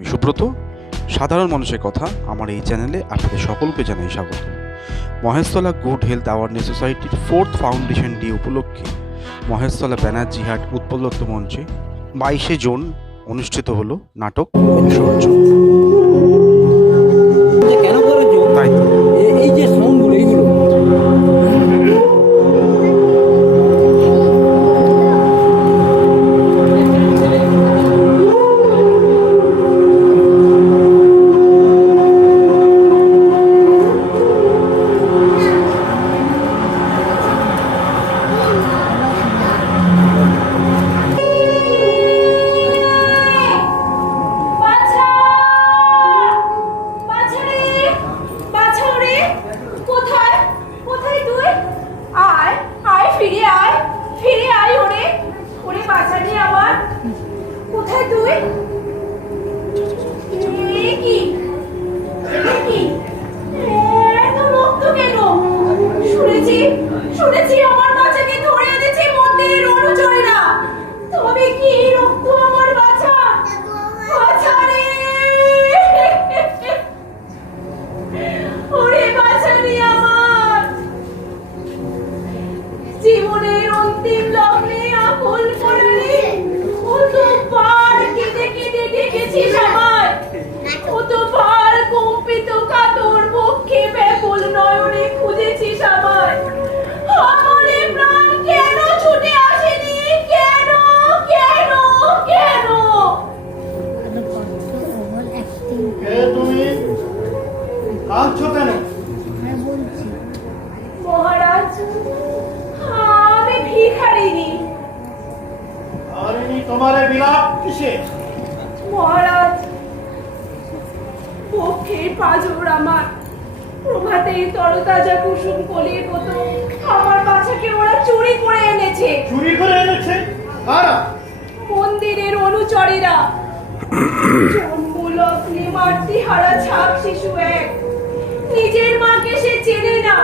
আমি সুব্রত। সাধারণ মানুষের কথা আমার এই চ্যানেলে আপনাদের সকলকে জানাই স্বাগত। মহেশতলা গুড হেলথ অ্যাওয়ারনেস সোসাইটির 4th ফাউন্ডেশন ডে উপলক্ষে মহেশতলা ব্যানার্জি হাট উৎপলদত্ত মঞ্চে 22শে জুন অনুষ্ঠিত হলো নাটক বংশরচন। কেন করেছো? তাই তো এই যে সাউন্ডগুলো এইগুলো শুনেছি আমার বাচ্চাকে ধরে এনেছে মন্দিরের অনুচরেরা। তবে কি রক্ত আমার বাচ্চা, বাচ্চা রে, ওরে বাচ্চা রে আমার। জীবনের অন্তিম লগ্নে আকুল পড়ে কতবার কেঁদে কেঁদে ডেকেছিস আমায়, কতবার কম্পিত কাতর বক্ষে ব্যাকুল নয়নে খুঁজেছিস আমায়। আমারে প্রাণ কেন ছুটে আসেনি? কেন কেন কেন? কে তুমি? কাঁদছো কেন? মহারাজ, আমি ভিখারিনী। আরে তোমারে বিলাপ কিসে? মহারাজ, পক্ষের পাঁজর আমার, প্রভাতে তরতাজা কুসুম কলির মতো আমার বাচ্চাকে ওরা চুরি করে এনেছে। চুরি করে এনেছে? কারা? মন্দিরের অনুচরেরা। জন্মলগ্নে মাতৃহারা ছাপ শিশু এক। নিজের মাকে সে চেনে না,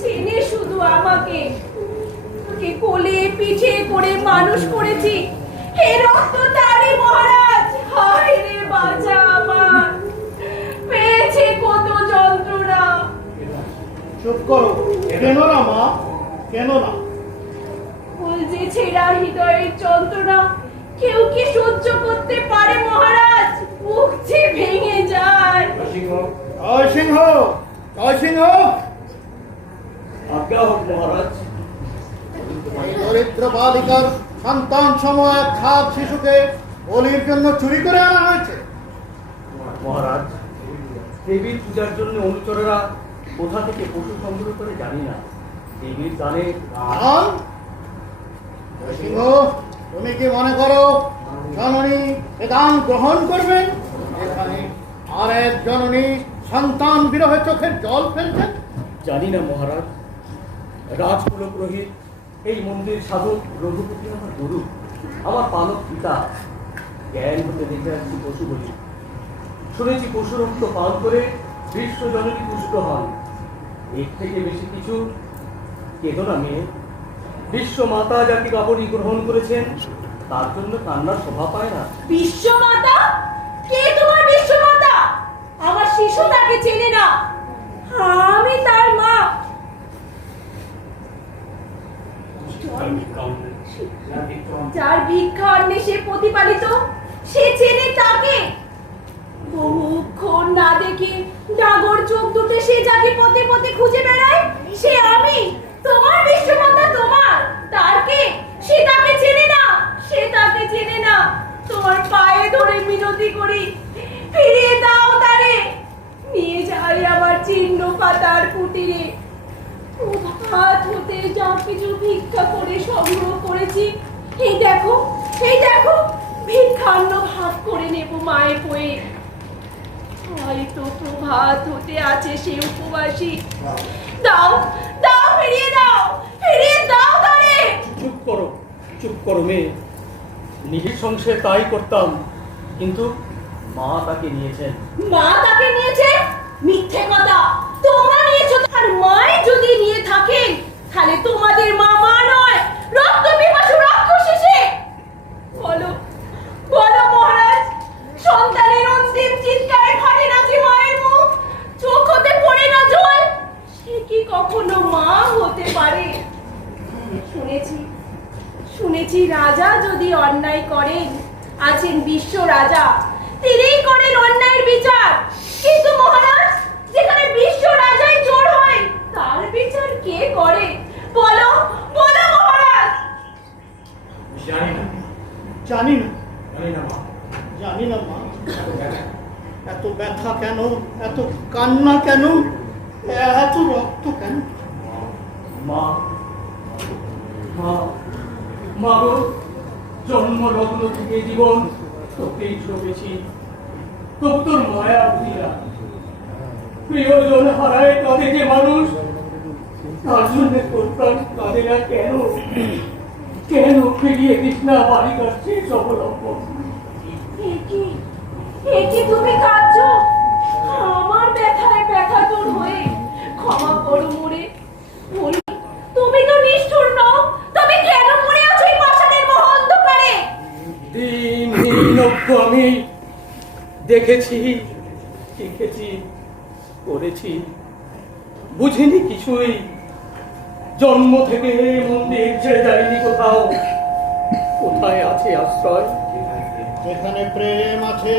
চেনে শুধু আমাকে। ওকে কোলে পিঠে করে মানুষ করেছি, হে রক্ত তারি মহারাজ। হায় রে বাঁচা আমার, পেয়েছে কত যন্ত্রণা। চুপ করো। কেন না মা, কেন না? ফুল যে ছেঁড়া হৃদয়ের যন্ত্রণা কেউ কি সহ্য করতে পারে মহারাজ? মুখ যে ভেঙে যায়। জয় সিংহ, জয় সিংহ। আজ্ঞা হোক মহারাজ। এই দরিদ্র বালিকার সন্তান সময় এক ছাদ শিশুকে বলির জন্য চুরি করে আনা হয়েছে। মহারাজ, দেবীর পূজার জন্য অনুচরেরা কোথা থেকে পশু সংগ্রহ করে জানি না, দেবীর দানে দান? জয় সিংহ, তুমি কি মনে করো জননী এ দান গ্রহণ করবেন? এখানে আর এক জননী সন্তান বিরহে চোখের জল ফেলছেন। জানি না মহারাজ। রাজকুল পুরোহিত এই মন্দির সাধক রঘুপতি আমার গুরু, আমার পালক পিতা। জ্ঞান হতে দেখে আসছি পশু বলি। শুনেছি পশু রক্ত পান করে বিশ্ব জননী পুষ্ট হন। এর থেকে বেশি কিছু কেঁদো না মেয়ে। বিশ্ব মাতা যাকে কাপড়ি গ্রহণ করেছেন তার জন্য কান্নার শোভা পায় না। বিশ্বমাতা? কে তোমার বিশ্বমাতা? আমার শিশু তাকে চেনে না, আমি তার মা। যার ভিক্ষা অন্বেষে প্রতিপালিত, সে চেনে তাকে। বহুক্ষণ না দেখে ডাগর চোখ দুটো সে যাকে পথে পথে খুঁজে বেড়ায়, সে আমি। তোমার বিশ্বমাতা তোমার, তার কে? সে তাকে চেনে না, সে তাকে চেনে না। তোমার পায়ে ধরে মিনতি করি, ফিরিয়ে দাও তারে। নিয়ে যাই আমার চিহ্ন পাতার কুটিরে। প্রভাত হতে যা কিছু ভিক্ষা করে সংগ্রহ করেছি, এই দেখো, এই দেখো, ভিক্ষান্ন ভাগ করে নেব মায়ের বয়ে। হয়তো প্রভাত হতে আছে সে উপবাসী। দাও, দাও, ফিরিয়ে দাও, ফিরিয়ে দাও তারে। চুপ করো, চুপ করো মেয়ে। নিজের সংসারে তাই করতাম, কিন্তু মা তাকে নিয়েছেন। মা তাকে নিয়েছে? মিথ্যে কথা, তোমরা নিয়েছো। আর মাই যদি নিয়ে থাকেন, তাহলে তোমাদের মা মা নয়, রক্ত পিপাসু রাক্ষসী সে। বলো, বলো মহারাজ, সন্তানের অন্তিম চিৎকারে ফাটে না যে মায়ের মুখ, চোখ হতে পড়ে না জল, সে কি কখনো মা হতে পারে? শুনেছি শুনেছি রাজা যদি অন্যায় করেন, আছেন বিশ্ব রাজা, তিনিই করেন অন্যায়ের বিচার। কিন্তু মহারাজ, যেখানে বিশ্ব রাজাই চোর হয়, তার বিচার কে করে? বলো বলো মহারাজ। জানি না, জানি না, জানি না মা। জানি না মা। এত ব্যথা কেন, এত কান্না কেন, এত রক্ত কেন? মা, মা, মা গো, জন্ম লগ্ন থেকে জীবন তোকেই ছবেছি, তবু তোর মায়া বুঝিলা। প্রিয়জন হারায় কাঁদে যে মানুষ, তার জন্য তোর প্রাণ কাঁদে না কেন? কেন ফিরিয়ে দিস না বাড়ি কাছে সফলম্বন? এ কি তুমি কাঁদছো? আমার ব্যথায় ব্যথা তোর হয়ে, ক্ষমা করো মোরে। বলি, তুমি তো নিষ্ঠুর নও, তবে কেন মরে আছো এই পাষাণের মহা অন্ধকারে? দিনহীন আমি দেখেছি, শিখেছি, করেছি, বুঝিনি কিছুই। জন্ম থেকে মন্দির ছেড়ে যায়নি কোথাও। কোথায় আছে আশ্রয়? যেখানে প্রেম আছে,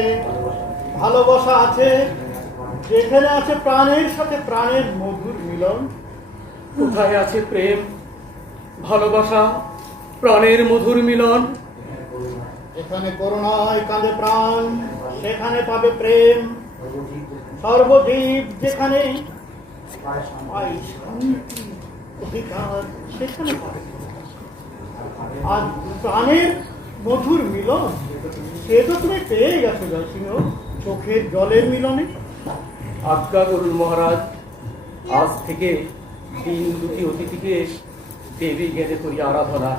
ভালোবাসা আছে, যেখানে আছে প্রাণের সাথে প্রাণের মধুর মিলন। কোথায় আছে প্রেম, ভালোবাসা, প্রাণের মধুর মিলন? যেখানে করুণায় কাঁদে প্রাণ, সেখানে পাবে প্রেম। সর্বজীব যেখানে পায় শান্তি, অধিকার, সেখানে পাবে। আর প্রাণের মধুর মিলন, সে তো তুমি পেয়ে গেছো জয়সিংহ, চোখের জলের মিলনে। আজ্ঞা করুন মহারাজ, আজ থেকে দিন দুটি অতিথিকে দেবী গেঁদে করি আরাধনা।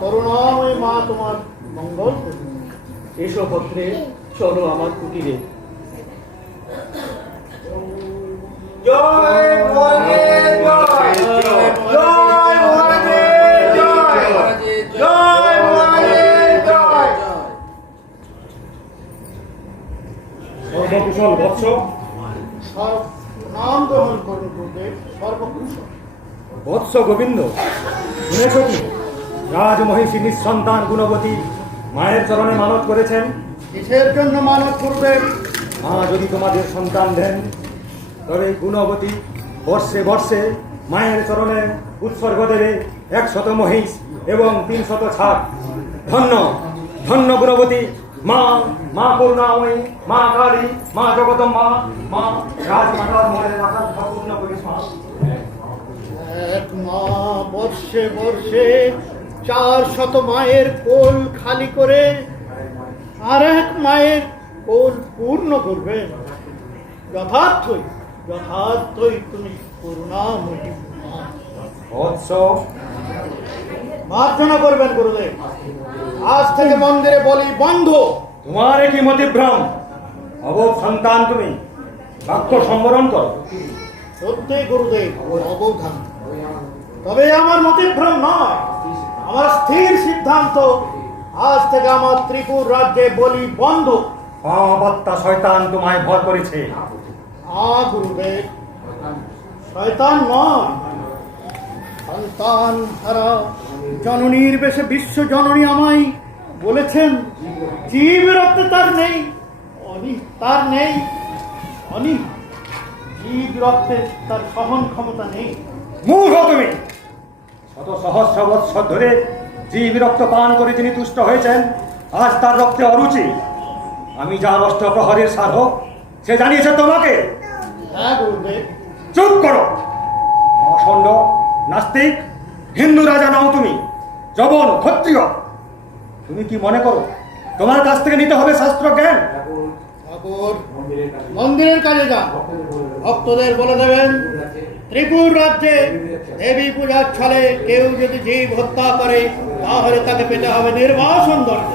করুণাময় মা তোমার মঙ্গল করুন। এসো পত্রে, চলো আমার কুটিরে। জয় মহারাজের জয়, জয় মহারাজের জয়, জয় মহারাজের জয়। সর্বকুশল বৎস, নাম গ্রহণ করুন গুরুদেব, সর্বকুশল। বৎস গোবিন্দ, শুনেছ কি রাজমহিষী নিঃসন্তান গুণবতী মায়ের চরণে মানত করেছেন? কিসের জন্য মানত করবেন? মা যদি তোমাদের সন্তান দেন, তবে গুণবতী বর্ষে বর্ষে মায়ের চরণে উৎসর্গ দেবে 100 মহিষ এবং 300 ছাড়। ধন্য ধন্য গুণবতী মা, মা করুণাময়ী, মা কালী, মা জগদম্বা, মা রাজমাতার মনের আকাঙ্ক্ষা পূর্ণ করিস মা। এক মা বর্ষে বর্ষে 400 মায়ের কোল খালি করে আর এক মায়ের কোল পূর্ণ করবেন। যথার্থই যথার্থই তুমি করুণাময়ী মা। বৎস, মার্জনা করবেন গুরুদেব। আজ থেকে মন্দিরে বলি বন্ধ। তোমার কি মতিভ্রম? অবোধ সন্তান তুমি, বাক্য সম্বরণ করো। সত্যি গুরুদেব, অবধান। তবে আমার মতিভ্রম নয়, আমার স্থির সিদ্ধান্ত। আজ থেকে আমার ত্রিপুর রাজ্যে বলি বন্ধ। পাওয়াবাত্তা শয়তান তোমায় ভর করেছে। গুরুদেব, শয়তান নয়, সন্তান হারা জননীর বেশে বিশ্ব জননী আমায় বলেছেন, জীব রক্তে তার নেই অনি, তার নেই অনি, জীব রক্তে তার সহন ক্ষমতা নেই। মূঢ় তুমি! শত সহস্র বৎসর ধরে জীব রক্ত পান করে যিনি তুষ্ট হয়েছেন, আজ তার রক্তে অরুচি। আমি যার অষ্টপ্রহরের সাধক, সে জানিয়েছে তোমাকে। হ্যাঁ গুরুদেব। চুপ করো! অষণ্ড, নাস্তিক, হিন্দু রাজা নাও তুমি, জবন ক্ষত্রিয়। তুমি কি মনে করো তোমার কাছ থেকে নিতে হবে শাস্ত্র জ্ঞান? ঠাকুর, মন্দিরের কাজে যান। ভক্তদের বলে দেবেন, ত্রিপুর রাজ্যে দেবী পূজার ছলে কেউ যদি জীব হত্যা করে, তাহলে তাকে পেতে হবে নির্বাসন দণ্ড।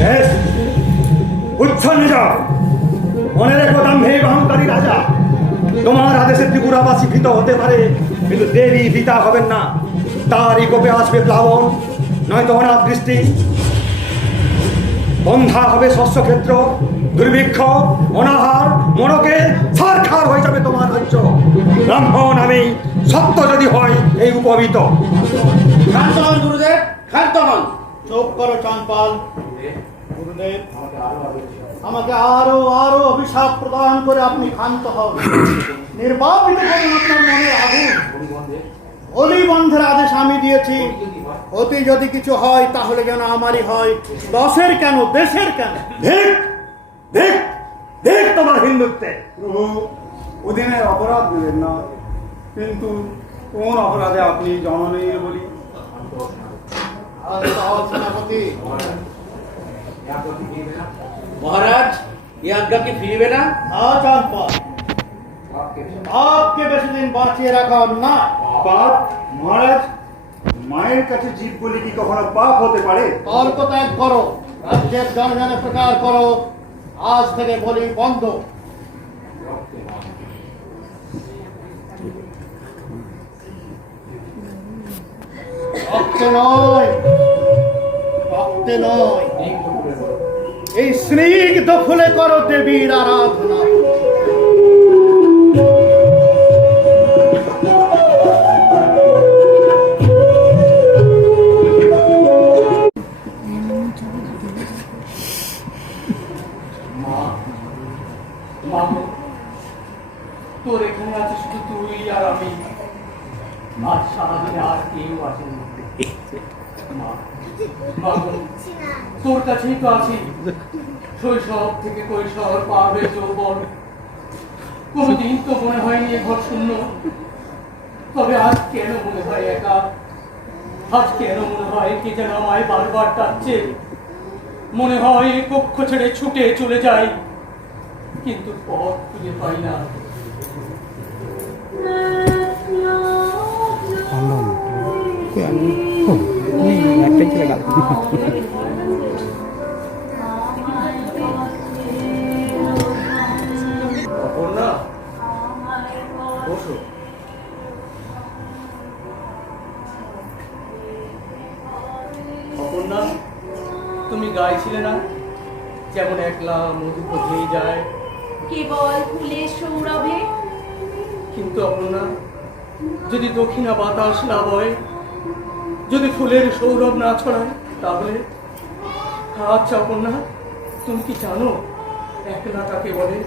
বেশ, উচ্ছন্নে যাও। মনে রেখো দাম্ভিক অহংকারী রাজা, তোমার আদেশে ত্রিপুরাবাসী ভীত হতে পারে, কিন্তু দেবী ভীতা হবেন না। তারই কোপে আসবে প্লাবন, নয়তো অনাবৃষ্টি। বন্ধা হবে শস্যক্ষেত্র, দুর্ভিক্ষ, অনাহার, মরকে ছারখার হয়ে যাবে তোমার রাজ্য। ব্রাহ্মণ আমি, সত্য যদি হয় এই উপবিত। শান্ত হন গুরুদেব, শান্ত হন। চুপ করো চাঁদপাল। গুরুদেব, আমাকে আরো আরো অভিশাপ প্রদান করে আপনি ক্ষান্ত হন। নির্বাপিত করুন আপনার মনের আগুন। অলি বন্ধের আদেশ আমি দিয়েছি। অতি যদি কিছু হয় তাহলে যেন আমারই হয়, দশের কেন, দেশের কেন। দেখ দেখ দেখ তোমার হিন্দুত্বে। প্রভু, অধীনের অপরাধ দিলেন না, কিন্তু কোন অপরাধে আপনি জননীর বলি? সেনাপতি, মহারাজ, এই আজ্ঞা কি ফিরবে না? চাঁদপাল, আপকে বেশি দিন বাঁচিয়ে রাখা না। পাপ? মহারাজ, মায়ের কাছে জীব বলি কি কখনো পাপ হতে পারে? তর্ক ত্যাগ করো, রাজ্যের জনগণে প্রচার করো, আজ থেকে বলি বন্ধ। ভক্তে নয়, ভক্তে নয়, এই স্নিগ্ধ ফুলে করো দেবীর আরাধনা। মা গো, তোর এখানে আছে শুধু তুই আর আমি। আজ সারাদিনে আর কেউ আসেনি। মা, মা গো, তোর কাছেই তো আছি। শৈশব থেকে কৈশোর পার হয়ে যৌবন, কোনোদিন তো মনে হয়নি এ ঘর শূন্য। তবে আজ কেন মনে হয় একা? আজ কেন মনে হয় কে যেন আমায় বারবার ডাকছে? মনে হয় কক্ষ ছেড়ে ছুটে চলে যাই, কিন্তু পথ খুঁজে পাই না। অপর্ণা, বসো। অপর্ণা, তুমি গাইছিলে না, যেমন একলা মধু পথেই যায়। কেবল ফুলের সৌরভে। কিন্তু অপর্ণা, যদি দক্ষিণা বাতাস না বয়, যদি ফুলের সৌরভ না ছড়ায়, তাহলে? আচ্ছা অপর্ণা, তুমি কি জানো একলা কাকে বলে?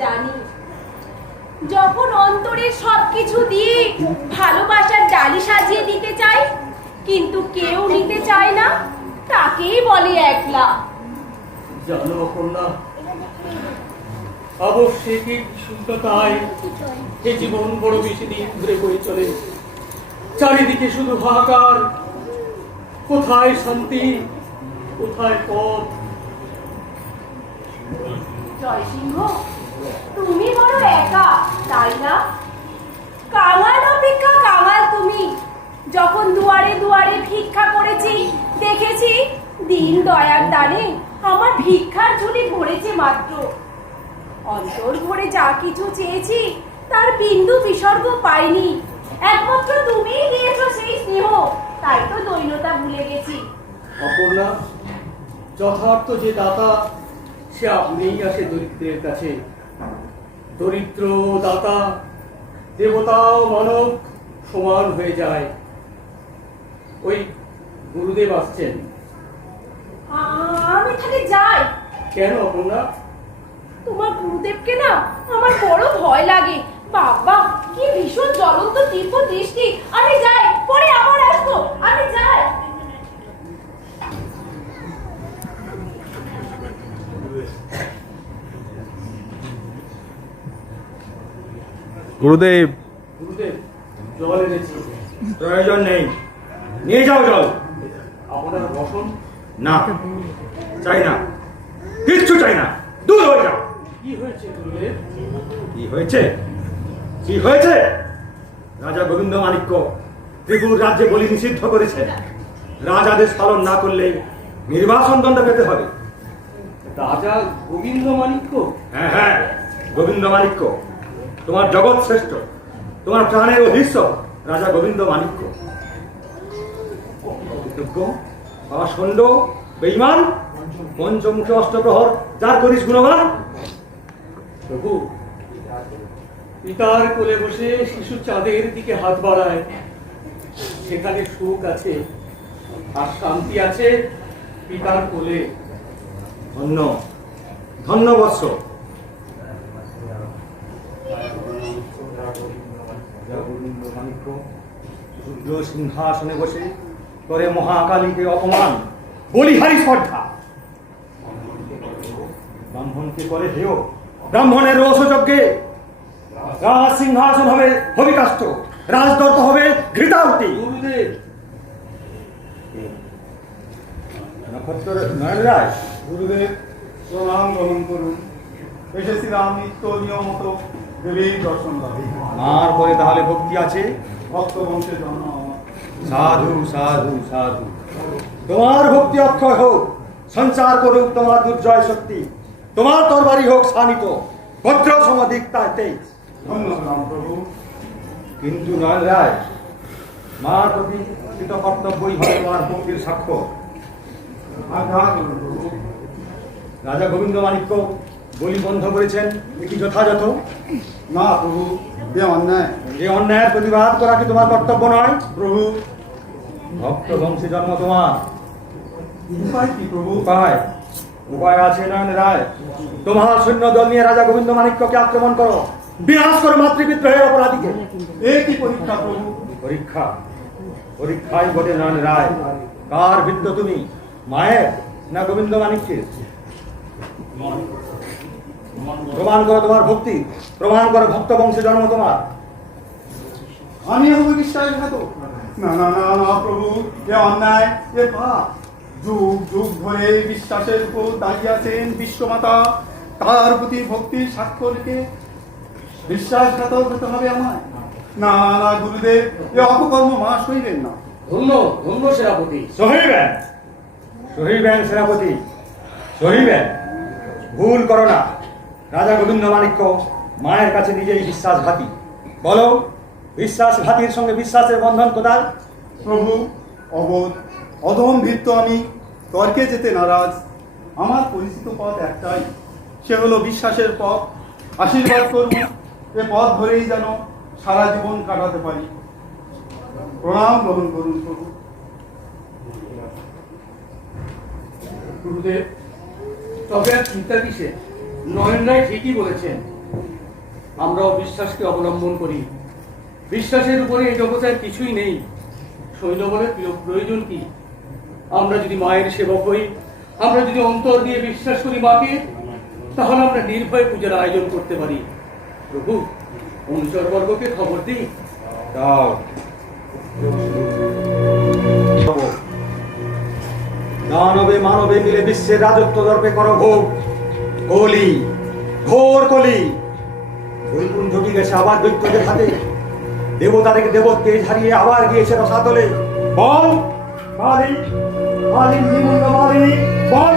জানি, যখন অন্তরের সবকিছু দিয়ে ভালোবাসার ডালি সাজিয়ে দিতে চাই, কিন্তু কেউ নিতে চায় না, তাকেই বলে একলা। জানো অপর্ণা, অবশ্যই শুদ্ধতায় এই জীবন বড় বেশি দিন ধরে বয়ে চলে। চারিদিকে শুধু হাহাকার, কোথায় শান্তি, কোথায় পথ। জয়সিংহ, তুমি বড় একা, তাই না? কাঙাল অপেক্ষা কাঙাল তুমি। যখন দুয়ারে দুয়ারে ভিক্ষা করেছি, দেখেছি দিন দয়ার দানে আমার ভিক্ষার ঝুলি ভরেছে মাত্র। অন্তর ভরে যা কিছু চেয়েছি তার বিন্দু বিসর্গ পাইনি। একমাত্র তুমিই দিয়েছো সেই স্নেহ, তাই তো দৈন্যতা ভুলে গেছি। অপর্ণা, যথার্থ যে দাতা সে আপনিই আসে দরিদ্রের কাছে। দরিদ্র দাতা, দেবতা ও মানব সমান হয়ে যায়। ওই গুরুদেব আসছেন। আমি তাহলে যাই। কেন অপর্ণা? তোমার গুরুদেবকে না আমার বড় ভয় লাগে। বাবা, কি ভীষণ জ্বলন্ত তীব্র দৃষ্টি। আমি যাই, পরে আবার আসবো। আমি যাই। গুরুদেব, গুরুদেব, জল এনেছি। প্রয়োজন নেই, নিয়ে যাও জল। আপনার বসন। না, চাই না, কিচ্ছু চাই না, দূর হয়ে যাও। কি হয়েছে গুরুদেব? কি হয়েছে? কি হয়েছে? রাজা গোবিন্দ মাণিক্য ত্রিপুর রাজ্যে বলি নিষিদ্ধ করেছেন। রাজাদেশ পালন না করলে নির্বাসন দণ্ড পেতে হবে। রাজা গোবিন্দ মাণিক্য? হ্যাঁ হ্যাঁ, গোবিন্দ মাণিক্য, তোমার জগৎ শ্রেষ্ঠ, তোমার প্রাণের অধীশ্য রাজা গোবিন্দ মাণিক্য। অকৃতজ্ঞ, পাষণ্ড, বেঈমান, পঞ্চমুখী অষ্টপ্রহর যার করিস গুণগান। প্রভু, পিতার কোলে বসে শিশু চাঁদের দিকে হাত বাড়ায়, সেখানে সুখ আছে আর শান্তি আছে পিতার কোলে। ধন্য ধন্য বৎস। সূর্য সিংহাসনে বসে করে মহাকালীকে অপমান, বলিহারি শ্রদ্ধা। ব্রাহ্মণকে করে হেয়, ব্রাহ্মণের রোষযজ্ঞে রাজ সিংহাসন হবে হবিকাষ্ট, রাজদর্প হবে ঘৃতাহুতি। গুরুদেব, নক্ষত্র নয়ন রায়, গুরুদেব প্রণাম গ্রহণ করুন। এসেছিলাম নিত্য নিয়মত দেবীর দর্শন লাভে। মার পরে তাহলে ভক্তি আছে। ভক্ত বংশের জন্ম আমার। সাধু সাধু সাধু, তোমার ভক্তি অক্ষয় হোক, সঞ্চার করুক তোমার দুর্জয় শক্তি, তোমার তরবারি হোক শানিত, বজ্র সমধিক তাইতে। ধন্যবাদ প্রভু। কিন্তু নয়ন রায়, মার প্রতি কৃত কর্তব্যই হবে তোমার ভক্তির সাক্ষ্য। আজ্ঞা করুন প্রভু। রাজা গোবিন্দ মাণিক্য বলি বন্ধ করেছেন, এ কি যথাযথ? না প্রভু, এ অন্যায়। যে অন্যায়ের প্রতিবাদ করা কি তোমার কর্তব্য নয়? প্রভু, ভক্ত বংশী জন্ম তোমার, উপায় কি প্রভু? উপায় উপায় আছে নয়ন রায়। তোমার সৈন্য দল নিয়ে রাজা গোবিন্দ মাণিক্যকে আক্রমণ করো, বিনাশ করো মাতৃবিদ্রোহের অপরাধীকে। এ কি পরীক্ষা প্রভু? পরীক্ষা পরীক্ষাই বটে নয়ন রায়। কার বিদ্য তুমি, মায়ের না গোবিন্দ মাণিক্যের? প্রমাণ করো তোমার ভক্তি, প্রমাণ করো ভক্ত বংশে জন্ম তোমার। আমি হব বিশ্বাসঘাতক? না না না না প্রভু, এ অন্যায়, এ পাপ। যুগ যুগ ধরে বিশ্বাসের উপর দাঁড়িয়ে আছেন বিশ্বমাতা, তার প্রতি ভক্তির স্বাক্ষরকে বিশ্বাসঘাতক হতে হবে আমায়? না না গুরুদেব, এ অপকর্ম মা সইবেন না। ধন্য ধন্য সেনাপতি। সহিবেন সহিবেন সেনাপতি, সহিবেন। ভুল করো না। রাজা গোবিন্দ মাণিক্য মায়ের কাছে নিজেই বিশ্বাসঘাতী। বলো, বিশ্বাসঘাতীর সঙ্গে বিশ্বাসের বন্ধন কোথায়? প্রভু, অবোধ অধম ভীত আমি, তর্কে যেতে নারাজ। আমার পরিচিত পথ একটাই, সে হলো বিশ্বাসের পথ। আশীর্বাদ করব, এ পথ ধরেই যেন সারা জীবন কাটাতে পারি। প্রণাম গ্রহণ করুন প্রভু। গুরুদেব, তবে আর চিন্তা কিসে? নয়ন রায় ঠিকই বলেছেন। আমরাও বিশ্বাসকে অবলম্বন করি। বিশ্বাসের উপরে এই জগতের কিছুই নেই। সৈন্য বলে প্রয়োজন কি? আমরা যদি মায়ের সেবক হই, আমরা যদি অন্তর দিয়ে বিশ্বাস করি মাকে, তাহলে আমরা নির্ভয়ে পূজার আয়োজন করতে পারি। প্রভু, অনুচরবর্গকে খবর দিই। দাও। দানবে মানবে মিলে বিশ্বের রাজত্ব দর্পে করো ভোগ। কলি, ঘোর কলি। বৈকুণ্ঠ গেছে আবার দৈত্যদের হাতে, দেবতা থেকে দেবত্বেজ হারিয়ে আবার গিয়েছে রসাতলে। বল কালী, কালী নিমুন্ড মালিনী, বল।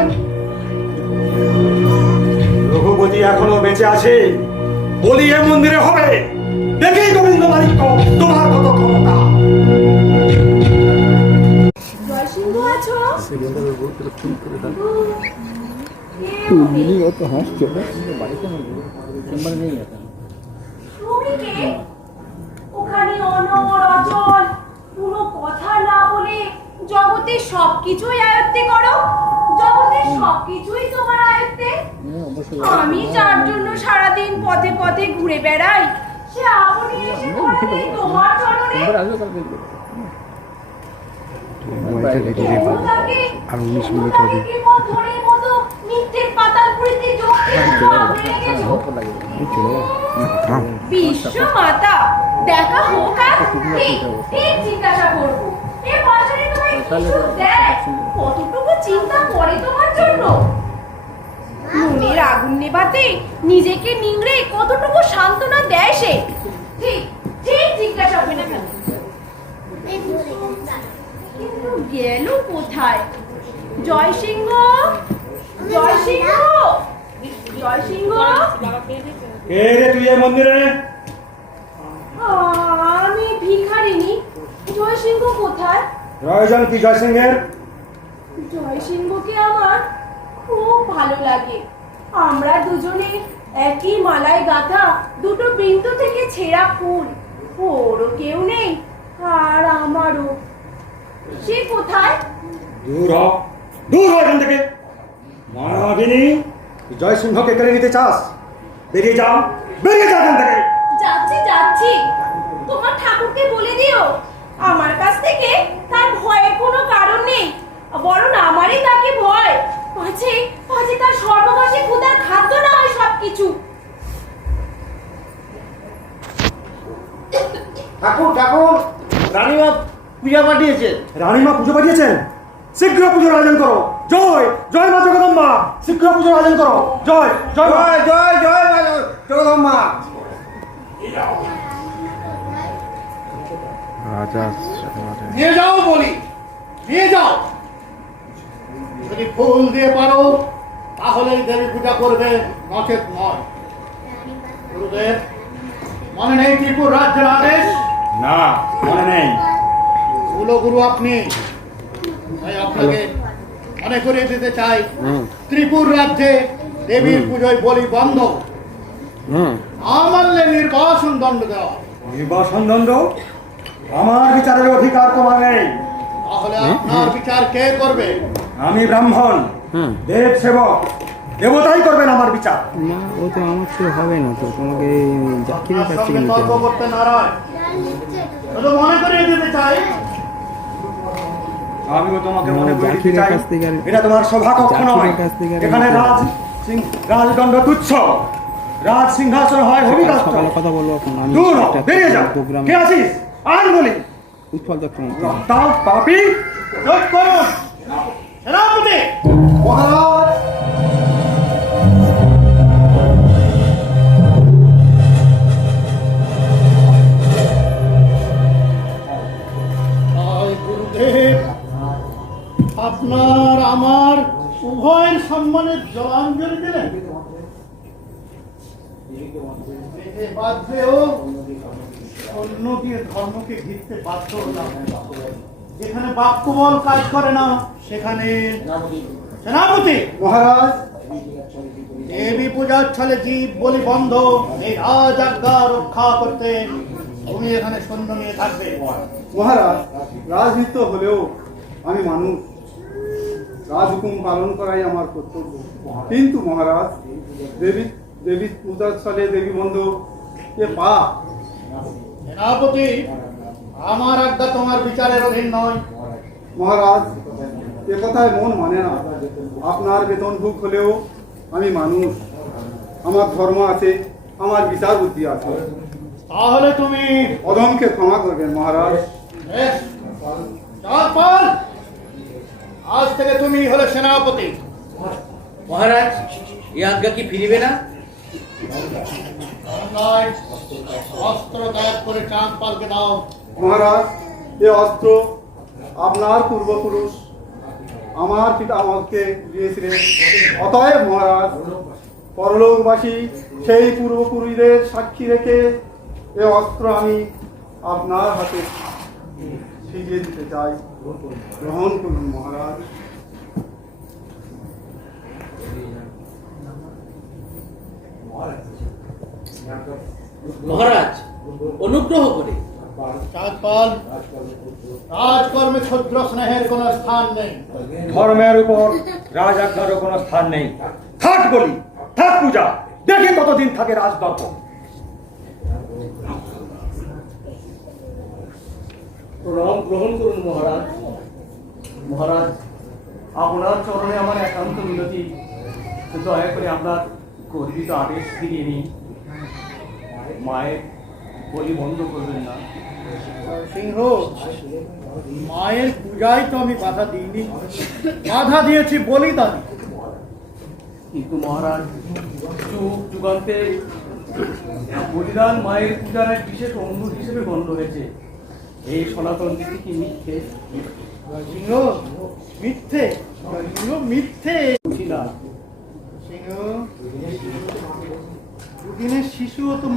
রঘুপতি এখনো বেঁচে আছে, বলি এ মন্দিরে হবে। দেখেই গোবিন্দ মাণিক্য তোমার কত ক্ষমতা। জয়সিংহ আছো? তুমি কে? ওখানে অনর অচল কোনো কথা না বলে জগতের সবকিছুই আয়ত্তে করো। জগতের সবকিছুই তোমার আয়ত্তে। আমি যার জন্য সারাদিন পথে পথে ঘুরে বেড়াই, সে আপনি এসে ধরে নেই তোমার চরণে। আর 19 মিনিট হবে। বিশ্ব মাতা দেখা হোক আর ঠিক জিজ্ঞাসা করবো, এ বছরে তোমায় কিছু দেয়? কতটুকু চিন্তা করে তোমার জন্য? মনের আগুন নেভাতে নিজেকে নিংড়ে কতটুকু সান্ত্বনা দেয় সে? ঠিক ঠিক জিজ্ঞাসা হবে না কেন? কিন্তু গেল কোথায়? জয়সিংহ, জয়সিংহ, জয়সিংহ। কে রে তুই এই মন্দিরে? আমি ভিখারিনী। জয়সিংহ কোথায়? প্রয়োজন কি জয়সিংহের? জয়সিংহকে আমার খুব ভালো লাগে। আমরা দুজনে একই মালায় গাঁথা দুটো বিন্দু থেকে ছেঁড়া ফুল। ওরও কেউ নেই আর আমারও। সে কোথায়? দূর হ, দূর হ এখান থেকে। মানবিনী, জয় সিংহকে কেড়ে নিতে চাস? বেরিয়ে যাও, বেরিয়ে যাও এখান থেকে। যাচ্ছি যাচ্ছি। তোমার ঠাকুরকে বলে দিও আমার কাছ থেকে তার ভয়ের কোনো কারণ নেই, বরং আমারই তাকে ভয়। পাছে পাছে তার সর্বনাশে ক্ষুধার খাদ্য না হয় সবকিছু। ঠাকুর ঠাকুর, রানীমা পূজা পাঠিয়েছে। রানীমা পুজো পাঠিয়েছেন? শীঘ্র পুজোর আয়োজন করো। জয় জয় মা জগদম্বা, শীঘ্র পুজোর আয়োজন করো। জয় জয় মা। জয় জয় জয় মা জগদম্বা। রাজা নিয়ে যাও বলি, নিয়ে যাও। যদি ফুল দিয়ে পারো তাহলে দেবী পূজা করবে, নচেত নয়। গুরুদেব, মনে নেই ত্রিপুর রাজ্যের আদেশ? না, মনে নেই। কুলগুরু আপনি, তাই আপনাকে মনে করিয়ে দিতে চাই, ত্রিপুর রাজ্যে দেবীর পুজোয় বলি বন্ধ। আমারলে নির্বাসন দণ্ড দেওয়া। নির্বাসন দণ্ড? আমার বিচারের অধিকার তোমার নেই। তাহলে আপনার বিচার কে করবে? আমি ব্রাহ্মণ, দেব সেবক, দেবতাই করবেন আমার বিচার। না, ও তো আমার থেকে হবে না, তো তোমাকে জাকিরের আপনার কাছ থেকে সঙ্গে নিতে তর্ক হবে। করতে নারাজ। শুধু মনে করিয়ে দিতে চাই, আমিও তোমাকে মনে না, করিয়ে দিতে জাকিরের চাই, কাছ থেকে আর- এটা তোমার সৌভাগ্য নয়। জাকিরের কাছ থেকে আর এখানে নিতে হবে। রাজদণ্ড তুচ্ছ, রাজ সিংহাসন হয় হরিদাস্ত। সকালে কথা বলবো এখন। আমি দূর হ, একটা বেরিয়ে যা। প্রোগ্রাম কে আছিস? আর বলি উৎপল দত্ত রক্তাল পাপী। যোগ করুন। সেনাপতি মহারাজ, গুরুদেব, আপনার আমার উভয়ের সম্মানের জলাঞ্জলি দিলেন। এতে বাধ্যেও অন্য দিয়ে ধর্মকে ঘিরতে বাধ্য হলাম। যেখানে বাক্যবল কাজ করে না সেখানে সেনাপতি মহারাজ, দেবী পূজার ছলে জীব বলি বন্ধ, এই রাজ আজ্ঞা রক্ষা করতে তুমি এখানে সৈন্য নিয়ে থাকবে। মহারাজ, রাজনীতি হলেও আমি মানুষ, রাজহুকুম পালন করাই আমার কর্তব্য। কিন্তু মহারাজ, দেবী পূজার ছলে দেবী বন্ধ এ পাপ। সেনাপতি, আমার আজ্ঞা তোমার বিচারের অধীন নয়। মহারাজ, এ কথায় মন মানে না। আপনার বেতন ভুক হলেও আমি মানুষ, আমার ধর্ম আছে, আমার বিচার বুদ্ধি আছে। তাহলে তুমি অধমকে ক্ষমা করবেন মহারাজ। বেশ, চাঁদপাল, আজ থেকে তুমি হলে সেনাপতি। মহারাজ, এই আজ্ঞা কি ফিরিবে না? নয়, অস্ত্র ত্যাগ করে চাঁদপালকে দাও। মহারাজ, এ অস্ত্র আপনার পূর্বপুরুষ আমার পিতা আমাকে দিয়েছিলেন। অতএব মহারাজ, পরলোকবাসী সেই পূর্বপুরুষদের সাক্ষী রেখে এ অস্ত্র আমি আপনার হাতে ফিরিয়ে দিতে চাই। গ্রহণ করুন মহারাজ। মহারাজ, অনুগ্রহ করে। চাঁদপাল, রাজকর্মে ক্ষুদ্র স্নেহের কোন স্থান নেই। ধর্মের উপর রাজ আজ্ঞারও কোনো স্থান নেই। থাক বলি, থাক পূজা, দেখি কতদিন থাকে রাজদর্প। প্রণাম গ্রহণ করুন মহারাজ। মহারাজ, আপনার চরণে আমার একান্ত মিনতি, দয়া করে আপনার গর্বিত আদেশ ফিরিয়ে নিন। মায়ের বলি বন্ধ করবেন না। সিংহ, মায়ের পূজায় তো আমি বাধা দিইনি, বাধা দিয়েছি বলিদানে। কিন্তু মহারাজ, যুগ যুগান্তে বলিদান মায়ের পূজার এক বিশেষ অঙ্গ হিসেবে গণ্য হয়েছে। এই সনাতন নীতি কি মিথ্যে? সিংহ, মিথ্যে, সিংহ মিথ্যে ছিল। সিংহ, দুদিনের শিশুও তো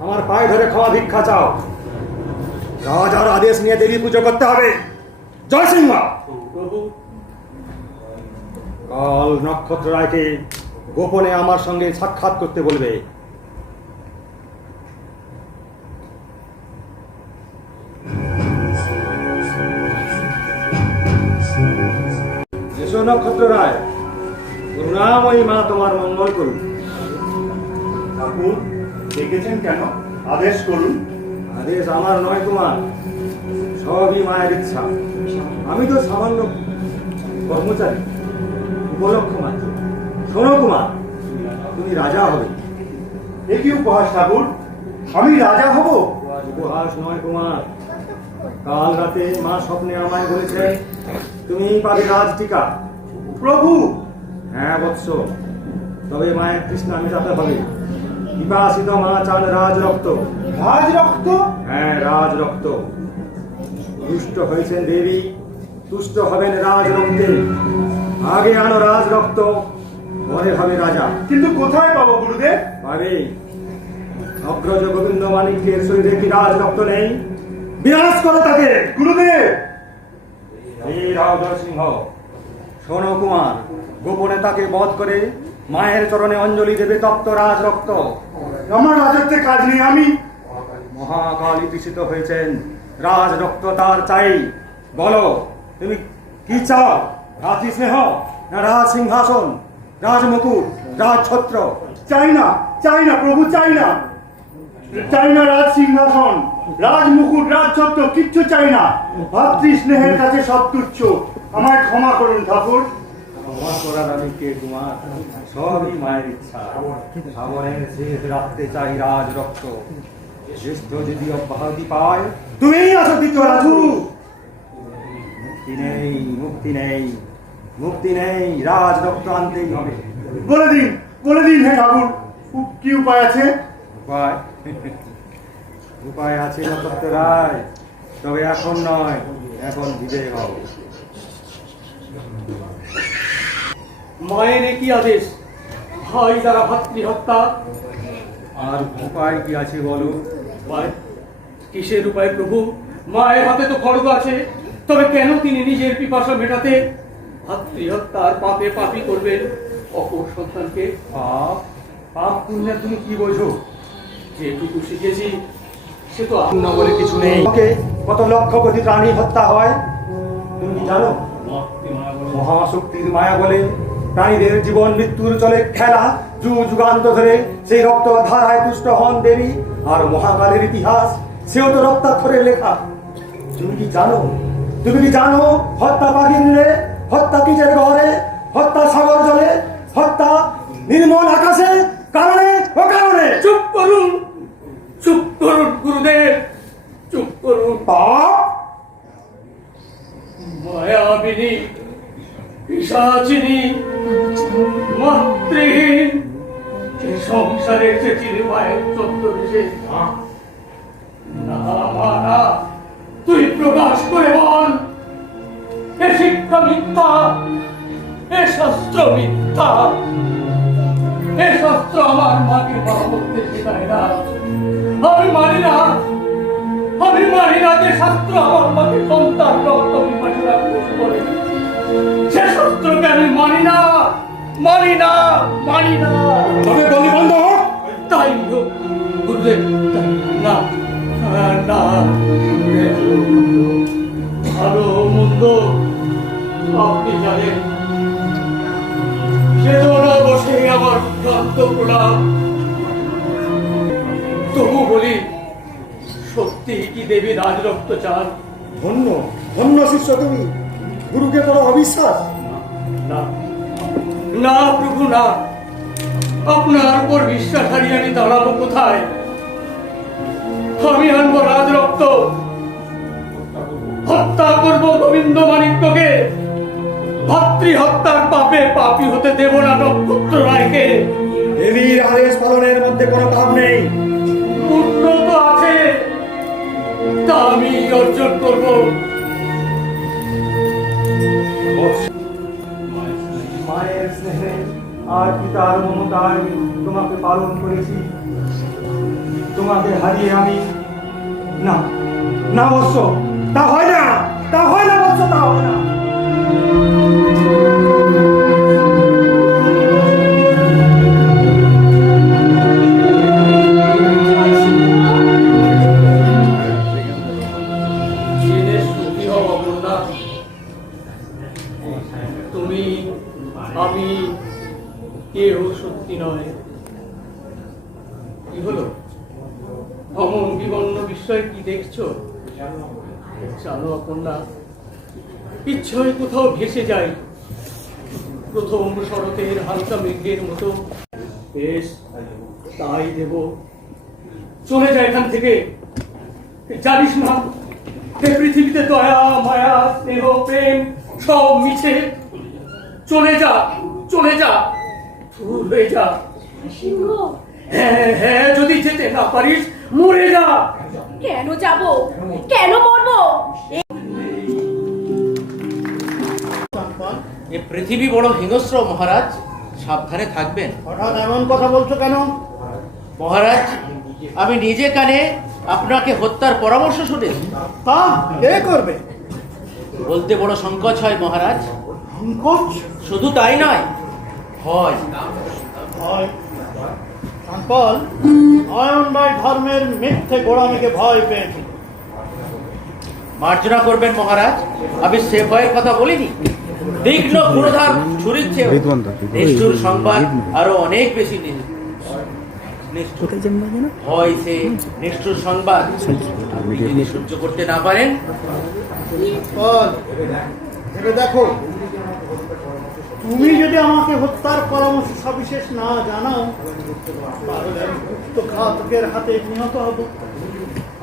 আমার পায়ে ধরে ক্ষমা ভিক্ষা চাও। রাজার আদেশ নিয়ে দেবী পুজো করতে হবে। জয় সিংহ। প্রভু, কাল নক্ষত্র রায়কে গোপনে আমার সঙ্গে সাক্ষাৎ করতে বলবে। এসো নক্ষত্র রায়, করুণাময়ী মা তোমার মঙ্গল করুন। ঠাকুর ডেকেছেন কেন? আদেশ করুন। আদেশ আমার নয় তোমার, সবই মায়ের ইচ্ছা। আমি তো সামান্য কর্মচারী, উপলক্ষ মাত্র। শোনো কুমার, তুমি রাজা হবে। এ কি উপহাস ঠাকুর? আমি রাজা হব? উপহাস নয় কুমার, কাল রাতে মা স্বপ্নে আমায় বলেছেন তুমি পাবে রাজ টিকা। প্রভু! হ্যাঁ বৎস, তবে মায়ের তৃষ্ণা মেটাতে হবে। বিপাসিত মা চান রাজ রক্ত। রাজ রক্ত? হ্যাঁ, রাজ রক্ত। তুষ্ট হয়েছেন দেবী, তুষ্ট হবেন রাজ রক্তে। আগে আনো রাজ রক্ত, পরে হবে রাজা। কিন্তু কোথায় পাবো গুরুদেব? পাবে। অগ্রজ গোবিন্দ মানিকের শরীরে কি রাজ রক্ত নেই? বিনাশ করো তাকে। গুরুদেব! এই রাজ সিংহ, শোনো কুমার, গোপনে তাকে বধ করে মায়ের চরণে অঞ্জলি দেবে তপ্ত রাজ রক্ত। আমার রাজত্বে কাজ নেই। আমি মহাকালী তৃষিত হয়েছেন, রাজ রক্ত তার চাই। বলো তুমি কি চাও? রাত্রি স্নেহ না রাজ সিংহাসন, রাজ মুকুট, রাজ ছত্র? চাই না, চাই না প্রভু, চাই না। চাই না রাজ সিংহাসন, রাজ মুকুট, রাজ ছত্র, কিচ্ছু চাই না। ভাতৃ স্নেহের কাছে সব তুচ্ছ। আমায় ক্ষমা করুন ঠাকুর। ক্ষমা করার আমি কে কুমার? সবই মায়ের ইচ্ছা। শ্রাবণের শেষ রাত্রে চাই রাজ রক্ত। জ্যেষ্ঠ যদি অব্যাহতি পায়, তুমিই আছো দ্বিতীয় রাজু। মুক্তি নেই, মুক্তি নেই, মুক্তি নেই, রাজ রক্ত আনতেই হবে। বলে দিন, বলে দিন হে ঠাকুর, কি উপায় আছে? উপায়? উপায় আছে নক্ষত্র রায়, তবে এখন নয়, এখন বিজয় হও। মায়ের কি আদেশ? ভাই দ্বারা ভাতৃ হত্যা। আর উপায় কি আছে বলো? উপায়? কিসের উপায় প্রভু? মায়ের হাতে তো খড়গ আছে, তবে কেন তিনি নিজের পিপাসা মেটাতে ভাতৃ হত্যার পাপে পাপী করবেন অপর সন্তানকে? পাপ? পাপ পুণ্যে তুমি কি বোঝো? যেটুকু শিখেছি সে তো পুণ্য বলে কিছু নেই। কত লক্ষ কোটি প্রাণী হত্যা হয় তুমি কি জানো? মহাশক্তির মায়া বলে প্রাণীদের জীবন মৃত্যুর চলে খেলা। যুগ যুগান্ত ধরে সেই রক্ত ধারায় তুষ্ট হন দেবী। আর মহাকালের ইতিহাস সেও তো রক্তাক্ষরে লেখা। তুমি কি জানো? তুমি কি জানো হত্যা পাখি নিলে, হত্যা কিচের ঘরে, হত্যা সাগর জলে, হত্যা নির্মল আকাশে, কারণে ও কারণে? চুপ করুন, চুপ করুন গুরুদেব, চুপ করুন। পাপ? মায়াবিনী, পিশাচিনী, মাতৃহীন এ সংসারে চেচির মায়ের চত্বরে না মা না, তুই প্রকাশ করে বল এ শিক্ষা মিথ্যা, এ শাস্ত্র মিথ্যা। এ শাস্ত্র আমার মাকে মা করতে শেখায় না। আমি মানি না, আমি মানি না যে শাস্ত্র আমার মাকে সন্তান রক্ত বিপাশা করে। সে শাস্ত্রকে আমি মানি না, মানি না, মানি না। তবে বলি বন্ধ হোক। তাই হোক গুরুদেব, না না, ভালো মন্দ আপনি জানেন। বেদনা বসে আমার ক্লান্ত প্রলাপ। তবু বলি, সত্যি কি দেবী রাজরক্ত চান? ধন্য ধন্য শিষ্য তুমি, গুরুকে বড় অবিশ্বাস। না না প্রভু না, আপনার উপর বিশ্বাস হারিয়ে আমি দাঁড়াবো কোথায়? আমি আনবো রাজরক্ত, হত্যা করবো গোবিন্দ মানিক্যকে। ভাতৃ হত্যার পাপে পাপী হতে দেব না নক্ষত্র রায়কে। দেবীর আদেশ পালনের মধ্যে কোনো পাপ নেই। পুণ্য তো আছে, তা আমি অর্জন করবো। মায়ের স্নেহে আর পিতার মমতায় তোমাকে পালন করেছি। তোমাকে হারিয়ে আমি না, না বৎস, তা হয় না, তা হয় না বৎস, তা হয় না। বলে। কি হলো? অমন বিবন্ন বিস্ময় কি দেখছো? জানো অপর্ণা, ইচ্ছায় কোথাও ভেসে যাই প্রথম শরতের হালকা মেঘের মতো। বেশ, তাই দেব। চলে যায় এখান থেকে। জানিস না, এ পৃথিবীতে দয়া মায়া স্নেহ প্রেম সব মিছে। চলে যা, চলে যা, ভুল হয়ে যা। সিংহ, হ্যাঁ হ্যাঁ, যদি যেতে না পারিস মরে যা। কেন যাব? কেন মরবো? চম্পা, এ পৃথিবী বড় হিংস্র মহারাজ, সাবধানে থাকবেন। হঠাৎ এমন কথা বলছো কেন? মহারাজ, আমি নিজে কানে আপনাকে হত্যার পরামর্শ শুনেছি। তা কে করবে? বলতে বড় সংকোচ হয় মহারাজ। সংকোচ? শুধু তাই নয়, ভয়। ভয়? চম্পল, অয়নবাই ধর্মের মিথ্যে গোড়ামিকে ভয় পেয়েছি। মার্জনা করবেন মহারাজ, আমি সে ভয়ের কথা বলিনি। তীক্ষ্ণ পুরোধার ছুরির চেয়ে নিষ্ঠুর সংবাদ আরো অনেক বেশি নিষ্ঠুর। কোথায় জন্ম যেন? ভয় সে নিষ্ঠুর সংবাদ আপনি যদি সহ্য করতে না পারেন। চম্পল, ভেবে দেখো, তুমি যদি আমাকে হত্যার পরামর্শ সবিশেষ না জানাও, তাহলে আমি গুপ্ত ঘাতকের হাতে নিহত হব।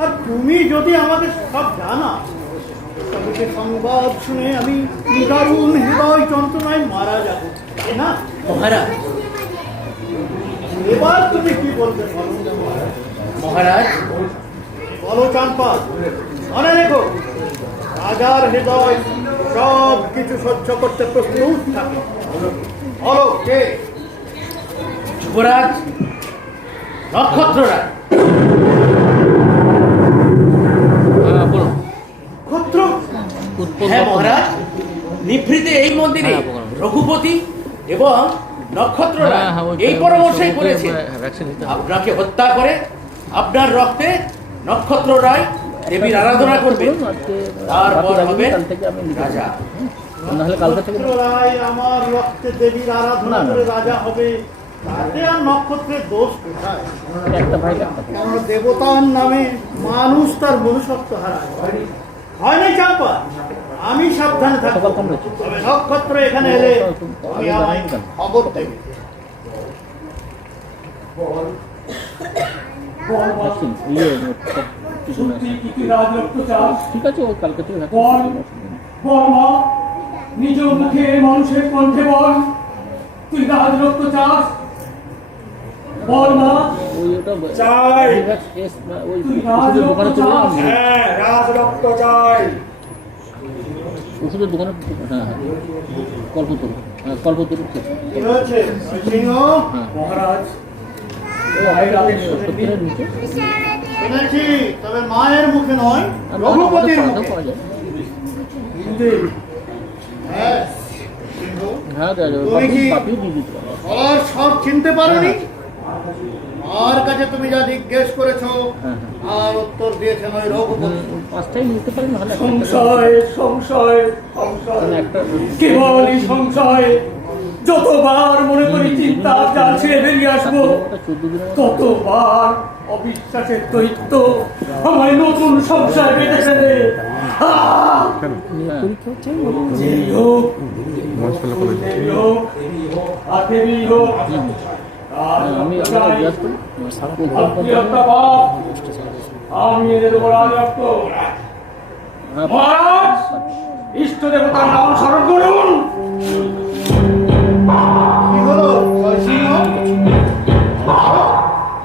আর তুমি যদি আমাকে সব জানাও, তবে সংবাদ শুনে আমি নিদারুণ হৃদয় যন্ত্রণায় মারা যাব, তাই না? মহারাজ, এবার তুমি কি বলতে বলো? মহারাজ, বলো চম্পা, মনে রেখো, রাজার হৃদয় সব কিছু সহ্য করতে প্রস্তুত থাকে। বলো কে? যুবরাজ নক্ষত্ররায়। ক্ষত্র? হ্যাঁ মহারাজ, নিভৃতে এই মন্দিরে রঘুপতি এবং নক্ষত্ররায় এই পরামর্শই করেছে আপনাকে হত্যা করে আপনার রক্তে নক্ষত্র রায় দেবীর আরাধনা করবে, তারপর হবে রাজা। নক্ষত্র রায় আমার রক্তে দেবীর আরাধনা করে রাজা হবে, তাতে আর নক্ষত্রের দোষ কোথায়? কেন দেবতার নামে মানুষ তার মনুষ্যত্ব হারায়। হয় নাই চাম্পা, আমি সাবধানে থাকবো, তবে নক্ষত্র এখানে এলে আমি আমায় খবর দেবে। সত্যি কি তুই রাজরক্ত চাস? ঠিক আছে, ও কালকে তুই বল, বল মা, নিজ মুখে মানুষের কণ্ঠে বল, তুই রাজরক্ত চাস? বল মা। ওই ওটা চাই। ওই তুই ওষুধের দোকানে চলে যাও। হ্যাঁ, রাজরক্ত চাই। ওষুধের দোকানে, হ্যাঁ হ্যাঁ, কল্পতরু, হ্যাঁ কল্পতরু। কি হয়েছে সিংহ? মহারাজ, মায়ের আদেশ সত্যিকারের নিচে শুনেছি, তবে মায়ের মুখে নয়, রঘুপতির মুখে। পাওয়া যায়। হ্যাঁ, সিংহ, হ্যাঁ তুমি কি পাপিও দিয়ে দিতে পারো। আর সব চিনতে পারোনি? আর কাছে তুমি যা জিজ্ঞেস করেছো হ্যাঁ, আর উত্তর দিয়েছেন ওই রঘুপতি। পাঁচটাই নিতে পারেন, নাহলে সংশয় সংশয় সংশয়, একটা কেবলই সংশয়। যতবার মনে করি চিন্তা জাল ছেড়ে বেরিয়ে আসবো, 14 দিনের ততবার অবিশ্বাসের দৈত্য আমায় নতুন সংশয় বেঁধে ফেলে। পরীক্ষা হচ্ছে। যেই হোক, যেই হোক, আর দেবী হোক, আমি জিজ্ঞাসা করি আত্মীয়তা পাপ, আমি এদের উপর রাজরক্ত। মহারাজ, ইষ্ট দেবতার নাম স্মরণ করুন। কি হলো জয় সিংহ?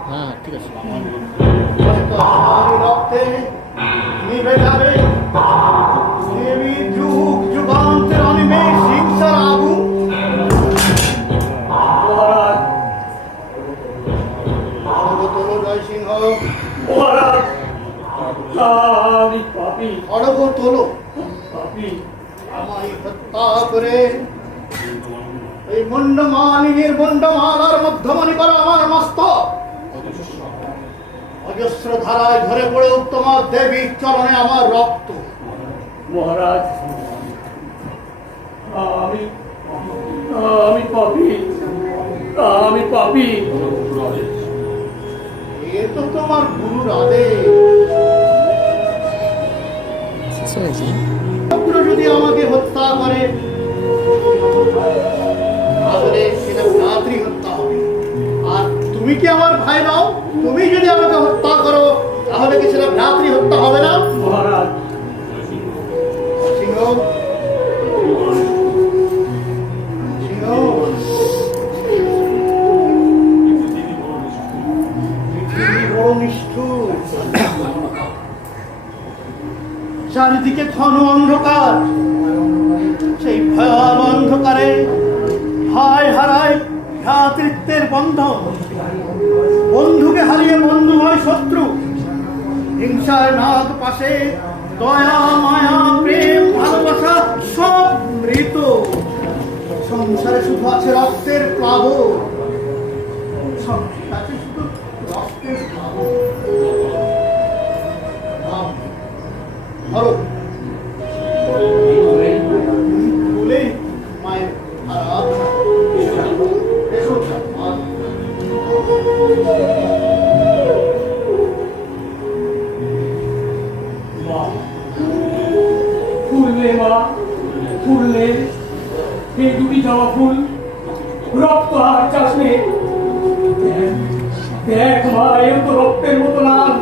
হ্যাঁ ঠিক আছে। হয়তো আমারই রক্তে নিভে যাবে দেবী যুগ যুগান্তের অনিমেষ হিংসার আগুন। মহারাজ, খড়গ তোলো জয় সিংহ, মহারাজ, আমি পাপী, খড়গ তোলো। পাপী। আমায় হত্যা করে এই মুন্ডমালিনীর মুন্ডমালার মধ্যমণি করো আমার মস্তক। অজস্র ধারায় ধরে পড়ে তোমার দেবীর চরণে আমার রক্ত। মহারাজ, আমি পাপী, আমি পাপী। এ তো তোমার গুরুর আদেশ। শেষ হয়েছে চক্র যদি আমাকে হত্যা করে তাহলে সেটা ভ্রাতৃ হত্যা হবে। আর তুমি কি আমার ভাই নাও? তুমি যদি আমাকে হত্যা করো তাহলে কি সেটা ভ্রাতৃ হত্যা হবে না? মহারাজ, সিংহ, সিংহ, পৃথিবী বড় নিষ্ঠুর। চারিদিকে ঘন অন্ধকার, সেই ভয়াল অন্ধকারে হায় হারায় ভ্রাতৃত্বের বন্ধন। বন্ধুকে হারিয়ে বন্ধু হয় শত্রু। হিংসায় নাগ পাশে দয়া মায়া প্রেম ভালোবাসা সব মৃত। সংসারে শুধু আছে রক্তের প্লাবন। সংসারে শুধু রক্তের প্লাবন। ধরো বলে মায়ের আরাধনা। এসো, মা। মা, ফুললে মা, ফুললে। এই দুটি জবা ফুল রক্ত আর চাষে। দেখ মা, এ তো রক্তের মতো লাল।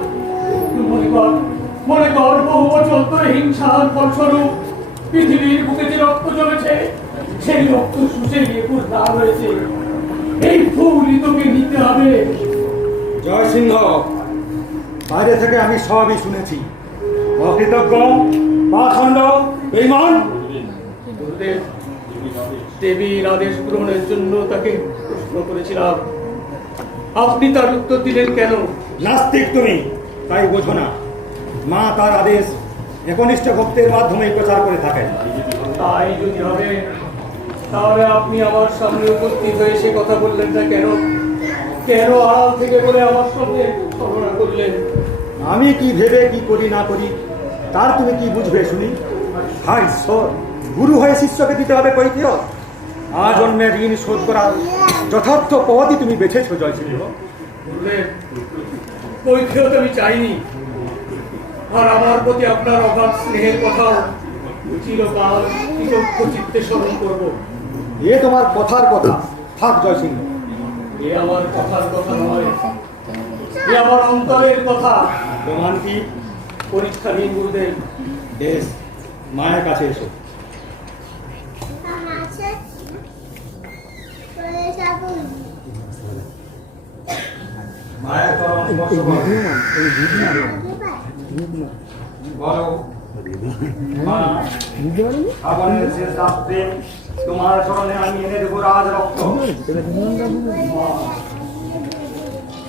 মনে কর বহু বছর ধরে হিংসার ফলস্বরূপ পৃথিবীর বুকে যে রক্ত জমেছে, সেই রক্ত শুষে গিয়ে ফুল লাল হয়েছে। এই ফুলই তোকে নিতে হবে। জয় সিংহ, বাইরে থেকে আমি সবই শুনেছি। অকৃতজ্ঞ, পাখণ্ড, বেঈমান। গুরুদেব, দেবীর আদেশ গ্রহণের জন্য তাকে প্রশ্ন করেছিলাম, আপনি তার উত্তর দিলেন কেন? নাস্তিক তুমি, তাই বোঝো না। মা তার আদেশ একনিষ্ঠ ভক্তের মাধ্যমে প্রচার করে থাকেন। তাই যদি হবে, তাহলে আপনি আমার সামনে উপস্থিত হয়ে সে কথা বললেন না কেন? কেন আড়াল থেকে বলে আমার সঙ্গে তুলনা করলেন? আমি কি ভেবে কি করি না করি তার তুমি কি বুঝবে শুনি? হাই ঈশ্বর, গুরু হয়ে শিষ্যকে দিতে হবে কৈফিয়ত। আজন্মের ঋণ শোধ করার যথার্থ পথই তুমি বেছেছো জয় সিংহ। গুরুদেব, কৈফিয়ত আমি চাইনি। আর আমার প্রতি আপনার অগাধ স্নেহের কথাও চিরকাল কৃতজ্ঞ চিত্তে স্মরণ করব। এ তোমার কথার কথা, থাক জয় সিংহ। এ আমার কথার কথা নয়, এ আমার অন্তরের কথা। প্রমাণ কি? পরীক্ষা নিন গুরুদেব। বেশ, মায়ের কাছে এসো। মায়ের চরণ স্পর্শ করো। বলো, মা, শ্রাবণের শেষ রাত্রে তোমার চরণে আমি এনে দেবো রাজ রক্ত।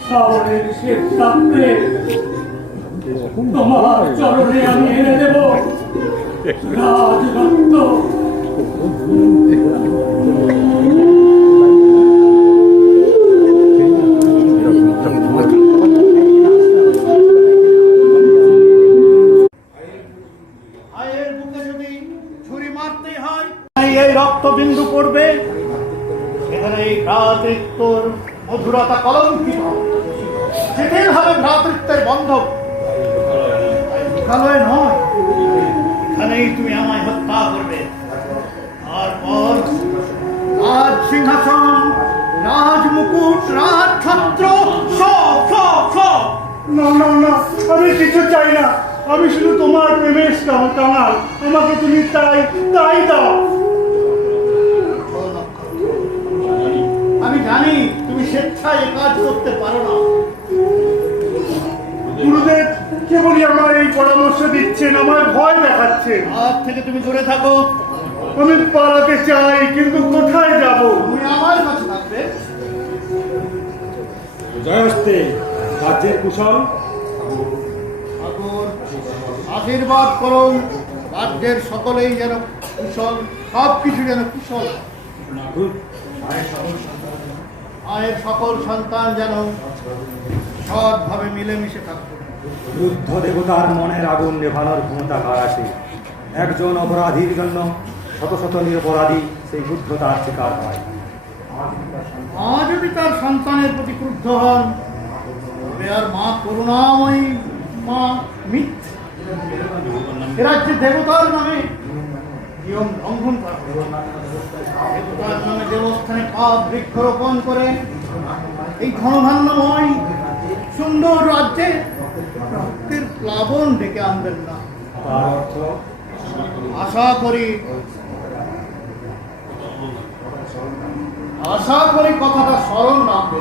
শ্রাবণের শেষ রাত্রে তোমার চরণে আমি এনে দেব রাজরক্ত। ভাইয়ের বুকে যদি ছুরি মারতে হয়, এই রক্ত বিন্দু পড়বে। সেখানে এই ভ্রাতৃত্বর মধুরতা কলঙ্কিত হবে। শিথিল হবে ভ্রাতৃত্বের বন্ধন। লোকালয় নয়, এখানেই তুমি আমায় হত্যা করবে। তারপর রাজ সিংহাসন, রাজ মুকুট, রাজ ছত্র সব সব সব। না না না, আমি কিছু চাই না। আমি শুধু তোমার প্রেমের কাঙাল। আমাকে তুমি তাই তাই দাও। আমি জানি তুমি স্বেচ্ছায় এ কাজ করতে পারো না। গুরুদেব কেবলই আমার এই পরামর্শ দিচ্ছেন, আমার ভয় দেখাচ্ছেন। আজ থেকে তুমি দূরে থাকো। আমি পালাতে চাই, কিন্তু কোথায় যাব? তুমি আমার কাছে থাকবে। জয়স্তে, রাজ্যের কুশল। ঠাকুর, আশীর্বাদ করুন রাজ্যের সকলেই যেন কুশল, সব কিছু যেন কুশল। মায়ের সকল সন্তান যেন সৎভাবে মিলেমিশে থাকবে। বুদ্ধ দেবতার মনের আগুন নেভানোর ক্ষমতা কার আছে? একজন অপরাধীর জন্য শত শত নিরপরাধী সেই বুদ্ধতার শিকার হয়। মা যদি তার সন্তানের প্রতি ক্রুদ্ধ হন, তবে আর মা করুণাময়ী, মা মিথ্যে। এ রাজ্যে দেবতার নামে নিয়ম লঙ্ঘন করা হলো। দেবতার নামে দেবস্থানে পাপ বৃক্ষরোপণ করে এই ধনধান্যময় সুন্দর রাজ্যে রক্তের প্লাবন ডেকে আনবেন না। তার অর্থ আশা করি কথাটা স্মরণ রাখবে।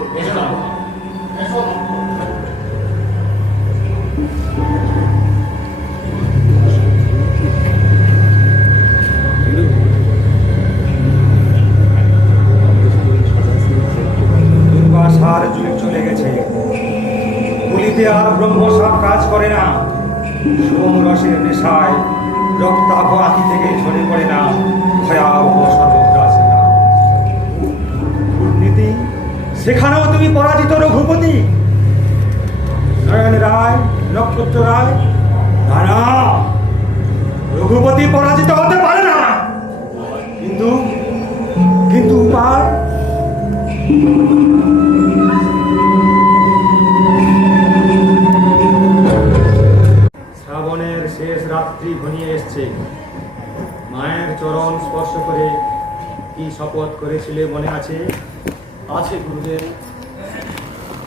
দুর্বাসার যুগ চলে গেছে, বলিতে আর ব্রহ্মসাপ কাজ করে না। সোমরসের নেশায় রক্তাভ আঁখি থেকে ঝরে পড়ে না ভয়াবহ সর্বগ্রাসী নাগ। কূটনীতি, সেখানেও তুমি পরাজিত রঘুপতি। নয়ন রায়, নক্ষত্র রায়, না না, রঘুপতি পরাজিত হতে পারে না। কিন্তু কিন্তু উপায় শ্রাবণের শেষ রাত্রি ঘনিয়ে এসছে। মায়ের চরণ স্পর্শ করে কি শপথ করেছিলে মনে আছে? আছে গুরুদেব।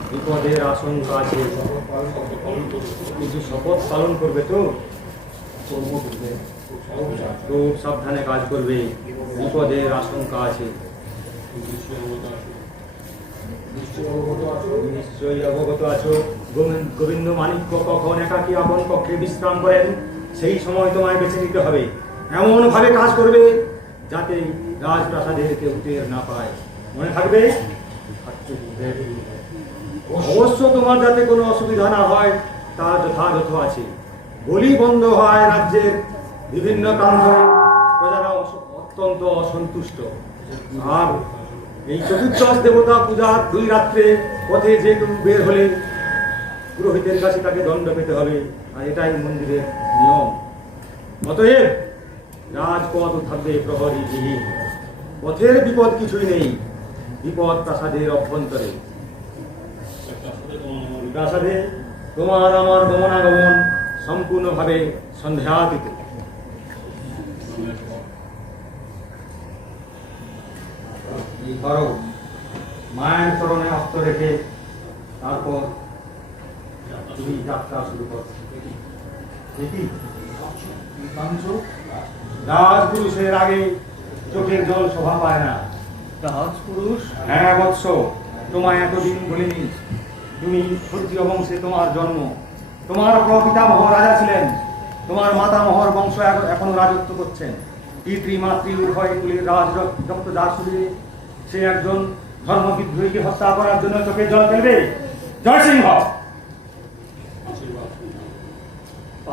বিপদের আশঙ্কা আছে, কিন্তু শপথ পালন করবে তো? খুব সাবধানে কাজ করবে, বিপদের আশঙ্কা আছে। নিশ্চয়ই অবগত আছো, গোবিন্দ মাণিক্য কখন একাকী আপন কক্ষে বিশ্রাম করেন, সেই সময় তোমায় বেছে নিতে হবে। এমন ভাবে কাজ করবে যাতে রাজপ্রাসাদের কেউ টের না পায়। মনে থাকবে? অবশ্য তোমার যাতে কোনো অসুবিধা না হয় তার যথাযথ আছে। বলি বন্ধ হয় রাজ্যের বিভিন্ন কারণে, প্রজারা অত্যন্ত অসন্তুষ্ট। আর এই চতুর্দশ দেবতা পূজার 2 রাত্রে পথে যে কেউ বের হলে পুরোহিতের কাছে তাকে দণ্ড পেতে হবে, আর এটাই মন্দিরের নিয়ম। অতএব রাজপথ থাকবে প্রহরীবিহীন। পথের বিপদ কিছুই নেই, বিপদ প্রাসাদের অভ্যন্তরে। প্রাসাদে তোমার আমার গমনাগমন সম্পূর্ণভাবে সন্দেহাতীত। করো, মায়ের চরণে অস্ত্র রেখে তারপর তুমি যাত্রা শুরু করো। রাজপুরুষের আগে চোখের জল শোভা পায় না। রাজপুরুষ? হ্যাঁ বৎস, তোমায় এতদিন বলিনি। তুমি ক্ষত্রিয় বংশে তোমার জন্ম, তোমার প্রপিতামহ রাজা ছিলেন, তোমার মাতামহর বংশ এখনো রাজত্ব করছেন। পিতৃ মাতৃ উভয় কুলের রাজ রক্ত যার শরীরে, সে একজন ধর্মবিদ্রোহীকে হত্যা করার জন্য চোখের জল ফেলবে? জয় সিংহ!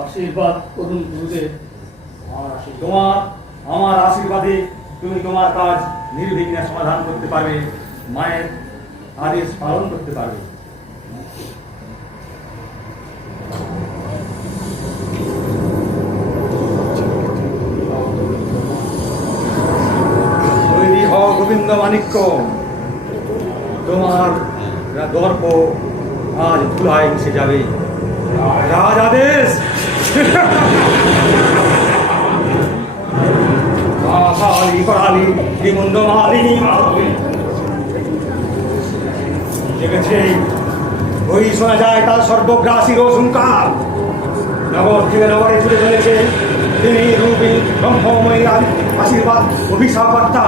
আশীর্বাদ করুন গুরুদেব। তোমার আমার আশীর্বাদে তুমি তোমার কাজ নির্বিঘ্নে সমাধান করতে পারবে, মায়ের আদেশ পালন করতে পারবে। তৈরি হও গোবিন্দ মাণিক্য, তোমার দর্প আজ ধুলায় মিশে যাবে। রাজ আদেশ! কালী করালি শ্রীমন্দ মালিনী জেগেছে, ওই শোনা যায় তার সর্বগ্রাসী রোশঙ্কার। নগর থেকে নগরে ছুটে চলেছে তিনি রূপী ব্রহ্মময়ী আশীর্বাদ অভিশাপ বার্তা।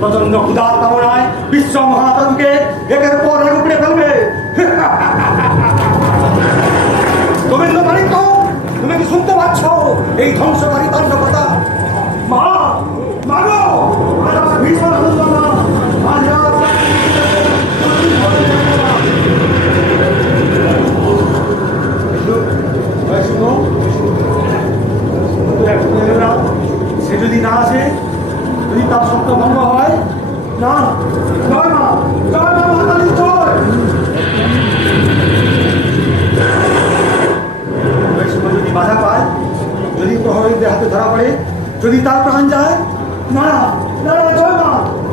প্রচন্ড ক্ষুধার কামনায় বিশ্ব মহাতরুকে একের পর এক উপড়ে ফেলবে। গোবিন্দ মাণিক্য, তুমি কি শুনতে পাচ্ছ এই ধ্বংসকারী তাণ্ডবতা? মা, মাগো, আজ আমার ভীষণ আনন্দনা, আজ সে যদি না আসে, যদি তার সত্য ভঙ্গ হয়, না জয় মা, জয় মা মাতালি জয়। যদি বাধা পায়, যদি প্রহরীদের হাতে ধরা পড়ে, যদি তার প্রাণ যায়, না না না, জয় মা,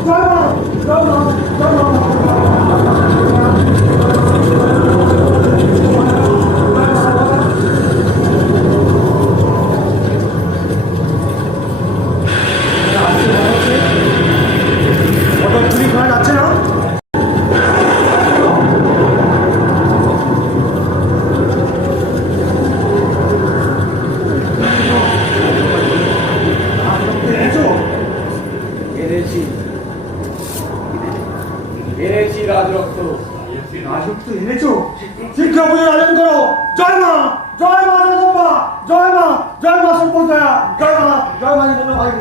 জয় মা, জয় মা, জয় মা। অটো চুরি করা যাচ্ছে না। এনেছি রাজরক্ত। রাজত্ব এনেছো, শীঘ্র পুজোর আয়োজন করো। জয় মা, জয় মা জগদম্বা, জয় মা, জয় মা সম্পদয়া, জয় মা, জয় মা জন্য ভাই।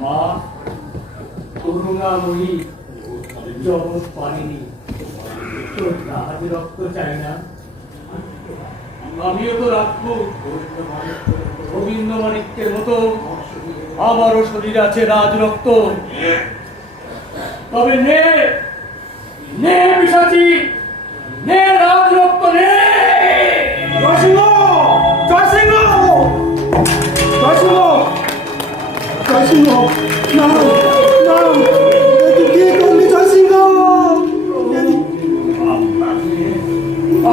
মা করুণাময়ী, জগৎ পানিনি, তোর তাহার রক্ত চাই না। আমিও তো রাখবো গোবিন্দ মাণিক্যের মতো, আমারও শরীর আছে রাজরক্ত। তবে নে নে পিশাচি, নে রাজরক্ত নে। জয় সিংহ, জয় সিংহ, জয় সিংহ, জয় সিংহ, না না, তুই কি করলি জয় সিংহ?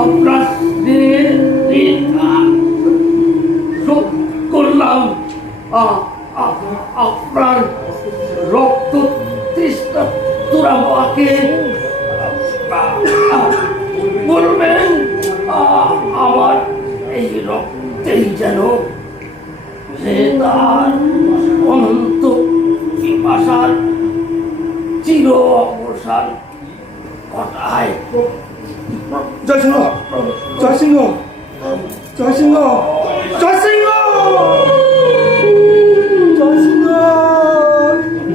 আপনাদের শোধ করলাম। আপনার রক্ত তৃষ্ণা তোরা মাকে বলবেন আমার এই রক্তেই যেন সে তার অনন্ত পিপাসার চির অবসান ঘটায়। জয় সিংহ, জয় সিংহ, জয় সিংহ, জয় সিংহ, জয় সিংহ,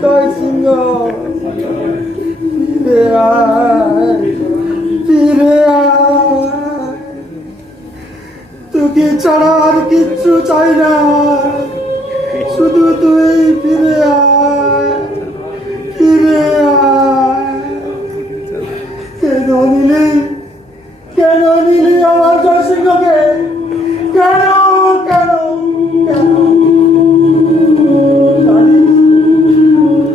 জয় সিংহ, ফিরে আয়, ফিরে আয়। তোকে ছাড়া আর কিচ্ছু চাই না, শুধু তুই ফিরে আয়, ফিরে আয়। কেন নিলি, কেন নিলি আমার জয় সিংহকে? কেন কেন কেন?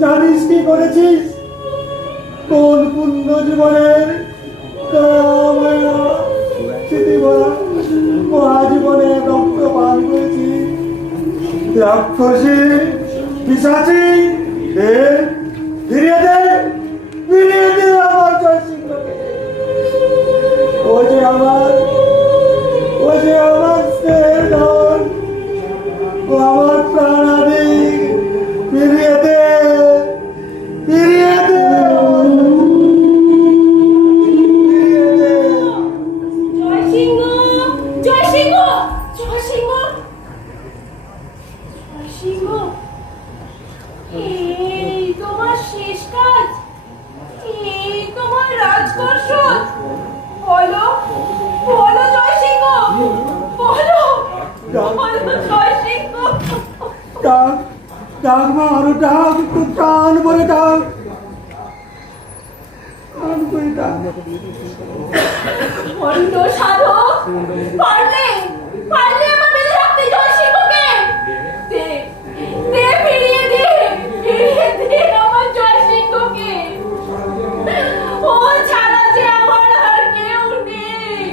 জানিস কি করেছিস? কোন পুণ্য জীবনের স্মৃতি ভরা মহাজীবনে রক্ত পান করেছি। রাক্ষসী, পিশাচি, ফিরিয়ে দে, ফিরিয়ে দে আমার জয় সিংহকে। ও যে আমার, ও যে আমার স্নেহের ধন, ও আমার প্রাণাদি, ফিরিয়ে দে, ফিরিয়ে দে, ফিরিয়ে দে। জয় সিংহ, জয় সিংহ, জয় সিংহ, জয় সিংহ। এই তোমার শেষ কাজ, এই তোমার রাজকর্ষণ। বলো, বলো জয় সিংহ, বলো, বলো জয় সিংহ। ডাক, ডাক মা, আরো ডাক, একটু প্রাণ ভরে ডাক, প্রাণ ভরে ডাক। বড্ড সাধক, পারলে পারলে আমার বেঁধে রাখতে জয় সিংহকে। দে, দে, ফিরিয়ে দে, ফিরিয়ে দে আমার জয় সিংহকে। ও ছাড়া যে আমার আর কেউ নেই।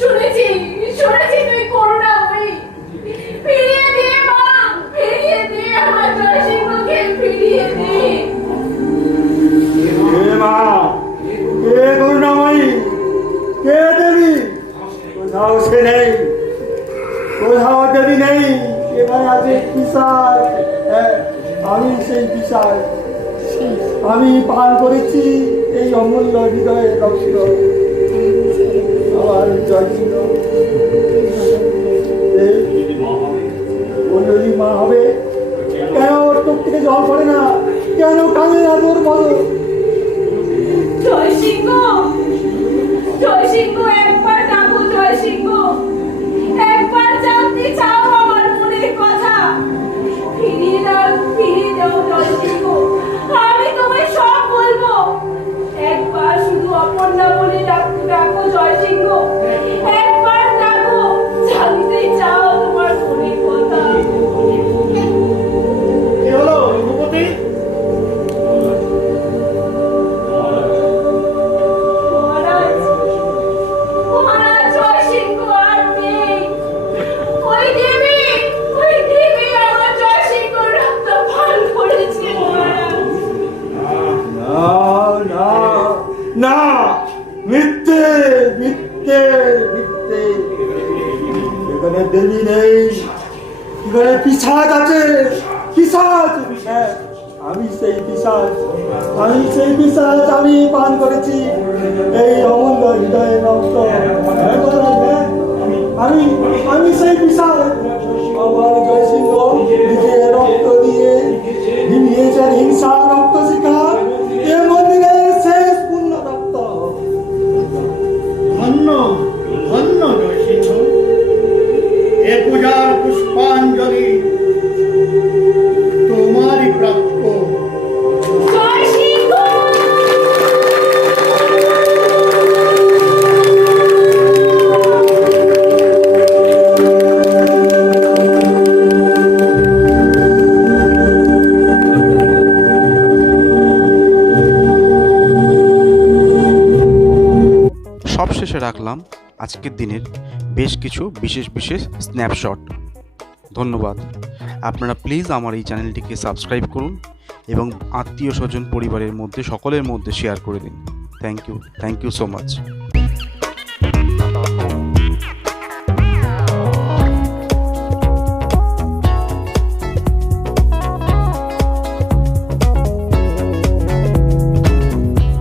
শুনেছি, শুনেছি তুই করুণাময়ী। ফিরিয়ে দে মা, ফিরিয়ে দে আমার জয় সিংহকে, ফিরিয়ে দে। হে মা, কে করুণাময়ী, কে দেবী? কোথাও সে নেই, কোথাও দেবী নেই। এখানে আছে পিশাচ। হ্যাঁ, আমি সেই পিশাচ। আমি পান করেছি এই অমূল্য হৃদয়ের রক্ত। আমার জয় সিংহ বললি মা হবে। কেন ওর চোখ থেকে জল পড়ে না? কেন কানে না তোর বলো? জয় সিংহ, জয় সিংহ, একবার ডাকো জয় সিংহ, একবার জানতে চাও আমার মনের কথা। ফিরিয়ে দাও জয় সিংহ, আমি তোমায় সব বলবো। একবার এখানে দেবী নেই, এখানে পিশাচ আছে, পিশাচ। হ্যাঁ, আমি সেই পিশাচ, আমি পান করেছি এই অমূল্য হৃদয়ের রক্ত। আমি সেই পিশাচ। আমার জয়সিংহ নিজের রক্ত দিয়ে নিয়েছেন হিংসা রক্ত শিখা, এ মন্দিরের শেষ পূর্ণ রক্ত। ধন্য ধন্য নরসিংহ, এ পূজার পুষ্পাঞ্জলি তোমারই প্রাপ্য। জয় সিংহ! সবশেষে রাখলাম আজকের দিনের বেশ কিছু বিশেষ স্ন্যাপশট। ধন্যবাদ। আপনারা প্লিজ আমার এই চ্যানেলটিকে সাবস্ক্রাইব করুন এবং আত্মীয় স্বজন পরিবারের মধ্যে সকলের মধ্যে শেয়ার করে দিন। Thank you so much.